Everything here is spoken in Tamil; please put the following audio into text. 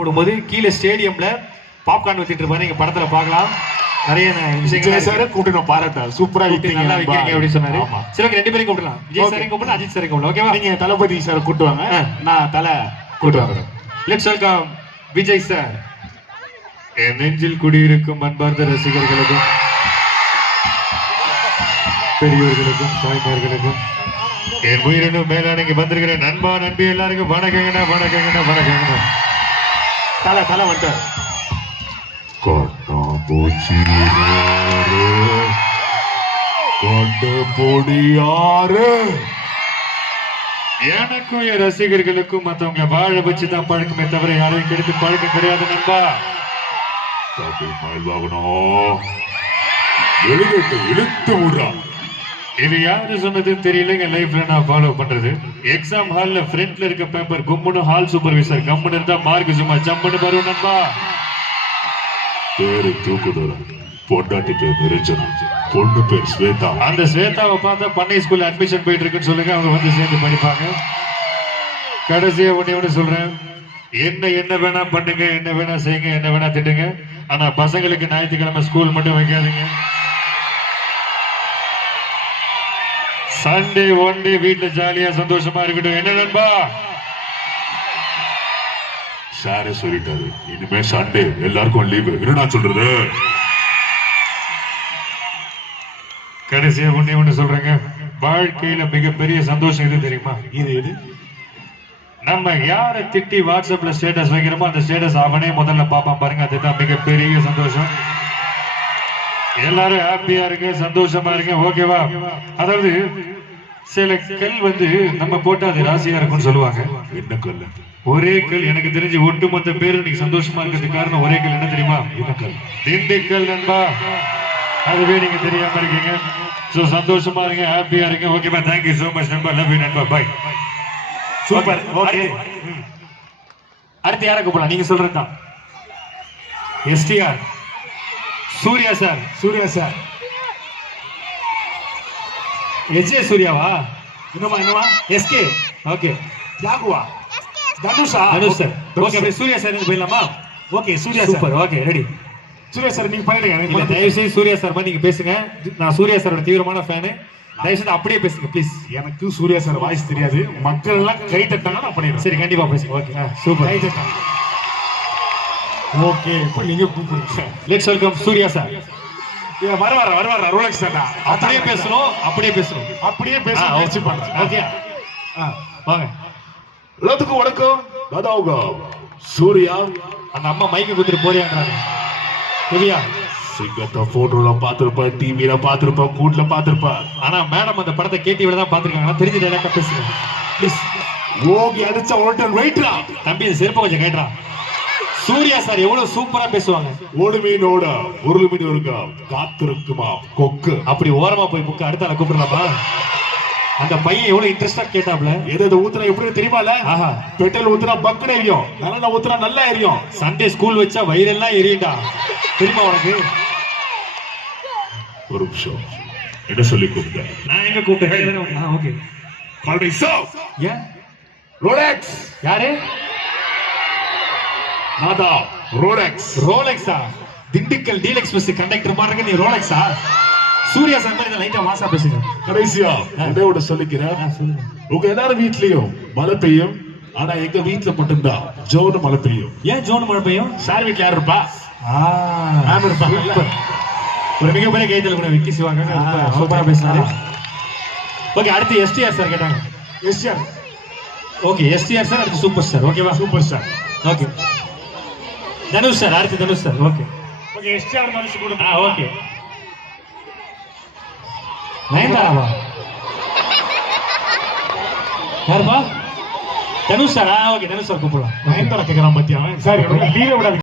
போடும்போது கீழே ஸ்டேடியம்ல பாப்கார்ன் வித்துட்டு இருப்பாரு. நீங்க படத்துல பார்க்கலாம். நிறைய விஷயங்கள் சார் கூட்டணும் பாராட்டா சூப்பரா நல்லா வைக்கிறீங்க அப்படின்னு சொன்னாரு. சரி, ரெண்டு பேரும் கூப்பிடலாம். விஜய் சாரையும் கூப்பிடலாம், அஜித் சாரையும் கூப்பிடலாம். ஓகேவா? நீங்க தளபதி சார் கூட்டுவாங்க, நான் தலை கூட்டுவாங்க. Let's welcome Vijay sir. என் நெஞ்சில் குடியிருக்கும் அன்பார்ந்த ரசிகர்களுக்கும் பெரியவர்களுக்கும் தாய்மார்களுக்கும் என் உயிரினும் மேலானங்க வந்திருக்கிற நண்பா நண்பி எல்லாருக்கும் வணக்கங்கண்ணா வணக்கங்கண்ணா வணக்கங்கண்ணா. தலை தலை வந்தார். எனக்கும் என் ரசிகர்களுக்கும் மற்றவங்க வாழ வச்சுதான் பழக்கமே தவிர யாரையும் கெடுத்து பழக்கம் கிடையாது நண்பா. இழுத்து விடுறான். இது யாரு சொன்னதுன்னு தெரியல. எங்க லைஃப்ல நான் ஃபாலோ பண்றது எக்ஸாம் ஹால்ல ஃப்ரண்ட்ல இருக்க பேப்பர் கும்முன்னு ஹால் சூப்பர்வைசர் கம்முன்னு இருந்தா மார்க் சும்மா ஜம்முன்னு வரும் நண்பா. பேரு தூக்குதோட பொண்டாட்டி பேர் நிரஞ்சனா, பொண்ணு பேர் ஸ்வேதா. அந்த ஸ்வேதாவை பார்த்தா பண்ணை ஸ்கூல்ல அட்மிஷன் போயிட்டு இருக்குன்னு சொல்லுங்க, அவங்க வந்து சேர்ந்து படிப்பாங்க. கடைசியா ஒண்ணு சொல்றேன், என்ன வேணா பண்ணுங்க, என்ன வேணா செய்யுங்க, என்ன வேணா திட்டுங்க, ஆனா பசங்களுக்கு ஞாயிற்றுக்கிழமை ஸ்கூல் மட்டும் வைக்காதீங்க. சண்டே ஒன் டே வீட்டுல ஜாலியா சந்தோஷமா இருக்கட்டும். என்ன நண்பா? சாரே சொல்லிட்டாரு, இனிமே சண்டே எல்லாருக்கும் லீவு. என்ன சொல்றது? கடைசியா ஒண்ணு சொல்றேங்க, வாழ்க்கையில மிகப்பெரிய சந்தோஷம் எது தெரியுமா? இது நம்ம யாரை திட்டி வாட்ஸ்அப்ல ஸ்டேட்டஸ் வைக்கிறோமோ அந்த ஸ்டேட்டஸ் அவனே முதல்ல பாப்பான் பாருங்க. அதுதான் மிகப்பெரிய சந்தோஷம். எல்லாரும் ஹாப்பியா இருங்க, சந்தோஷமா இருங்க. ஓகேவா? அதாவது சில கல் வந்து நம்ம போட்டா அது ராசியா இருக்கும்னு சொல்லுவாங்க. என்ன கல்? ஒரே கல். எனக்கு தெரிஞ்சு ஒட்டுமொத்த பேரு இன்னைக்கு சந்தோஷமா இருக்கிறதுக்கு காரணம் ஒரே கல். என்ன தெரியுமா? திண்டுக்கல் நண்பா. அதுவே நீங்க தெரியாம இருக்கீங்க. சோ சந்தோஷமா இருங்க, ஹாப்பியா இருங்க. ஓகேவா? தேங்க்யூ சோ மச் நண்பா. லவ் யூ நண்பா. பை. சூப்பர். ஓகே, அடுத்து யாரை கூப்பிடலாம்? நீங்க சொல்றதுதான். எஸ்டிஆர் சூர்யா சார். சூர்யா சார். எஸ்ஏ சூர்யாவா? என்னமா எஸ்கே. ஓகே. யாகுவா தனுஷா. தனுஷ் சார். ஓகே, அப்படியே சூர்யா சார் போயிடலாமா? Okay, Suriya super. Okay, ready. Suriya sir நீங்க பண்ணிடுங்க. தயவு செய்து சூர்யா சார் மாதிரி நீங்க பேசுங்க. நான் சூர்யா சாரோட தீவிரமான ஃபேனு. தயவு செய்து அப்படியே பேசுங்க ப்ளீஸ். எனக்கு சூர்யா சார் வாய்ஸ் தெரியாது. மக்கள் எல்லாம் கை தட்டாங்க, நான் பண்ணிடுறேன். சரி, கண்டிப்பா பேசுங்க. Okay, super. கை தட்டாங்க. ஓகே, இப்போ நீங்க கூப்பிடுங்க. Let's welcome Suriya sir. வர ரோலக்ஸ் தானா? அப்படியே பேசணும், அப்படியே பேசணும், அப்படியே பேச முயற்சி பண்றேன். ஓகே, வாங்க. எல்லாத்துக்கும் வணக்கம். தாதாவுங்க சூர்யா. அந்த அம்மா மைக்கு குத்துட்டு போறியாங்கிறாங்க. புரியா? சிங்கத்தை போட்டோல பாத்திருப்ப, டிவில பாத்திருப்ப, கூட்ல பாத்திருப்ப. ஆனா மேடம் அந்த படத்தை கேடிவில தான் பாத்துருக்காங்க. தெரிஞ்ச டைலாக் பேசுங்க ப்ளீஸ். ஓகே, அடிச்ச ஒருத்தன் வெயிட்ரா. தம்பி இந்த செருப்பை கொஞ்சம் கேட்றா. சூர்யா சார் எவ்வளவு சூப்பரா பேசுவாங்க. ஓடு மீனோட உருளு மீன் இருக்கா, காத்திருக்குமா கொக்கு. அப்படி ஓரமா போய் புக்கு அடுத்தால கூப்பிடலாமா? அந்த பையன் எவ்வளவு இன்ட்ரெஸ்டா கேட்டாப்ல. எது ஊத்துனா எப்படி தெரியுமால? ஆஹா, பெட்ரோல் ஊத்துனா பக்குன்னு எரியும், நல்லா ஊத்துனா நல்லா எரியும். சண்டே ஸ்கூல் வச்சா வயிறெல்லாம் எரியும்டா. தெரியுமா உனக்கு? ஒரு நிமிஷம், என்ன சொல்லி கூப்பிட்டேன்? நான் எங்க கூப்பிட்டேன்? Okay, call me so. ஏன் ரோலெக்ஸ்? யாரு? நாதா ரோலெக்ஸ். ரோலெக்ஸா? திண்டுக்கல் டீலக்ஸ் பஸ் கண்டக்டர் மாதிரி நீ ரோலெக்ஸா? சூர்யா சார் மாதிரி லைட்டா மாசா பேசுங்க. கடைசியா இதோட சொல்லிக்கிறேன். உங்க எல்லாரும் வீட்லயும் மழை பெய்யும், ஆனா எங்க வீட்டுல மட்டும்தான் ஜோனு மழை பெய்யும். ஏன் ஜோனு மழை பெய்யும்? சார் வீட்டுல யார் இருப்பா? மேம் இருப்பாங்க. ஒரு மிகப்பெரிய கைத்தல கூட விக்கி சிவாங்க. சூப்பரா பேசினாரு. ஓகே, அடுத்து எஸ்டிஆர் சார் கேட்டாங்க. எஸ்டிஆர். Okay, STR sir. அடுத்து சூப்பர் ஸ்டார். ஓகேவா? Super star. Okay, Dhanush sir. அடுத்து Dhanush sir. Okay okay, STR Dhanush கூட. ஓகே. நயன்தாராவா? யாருப்பா? Dhanush sir. Okay, Dhanush sir கூப்பிடலாம். நயன்தாரா கேட்கறான் பத்தியா? சார் லீவே விடாது.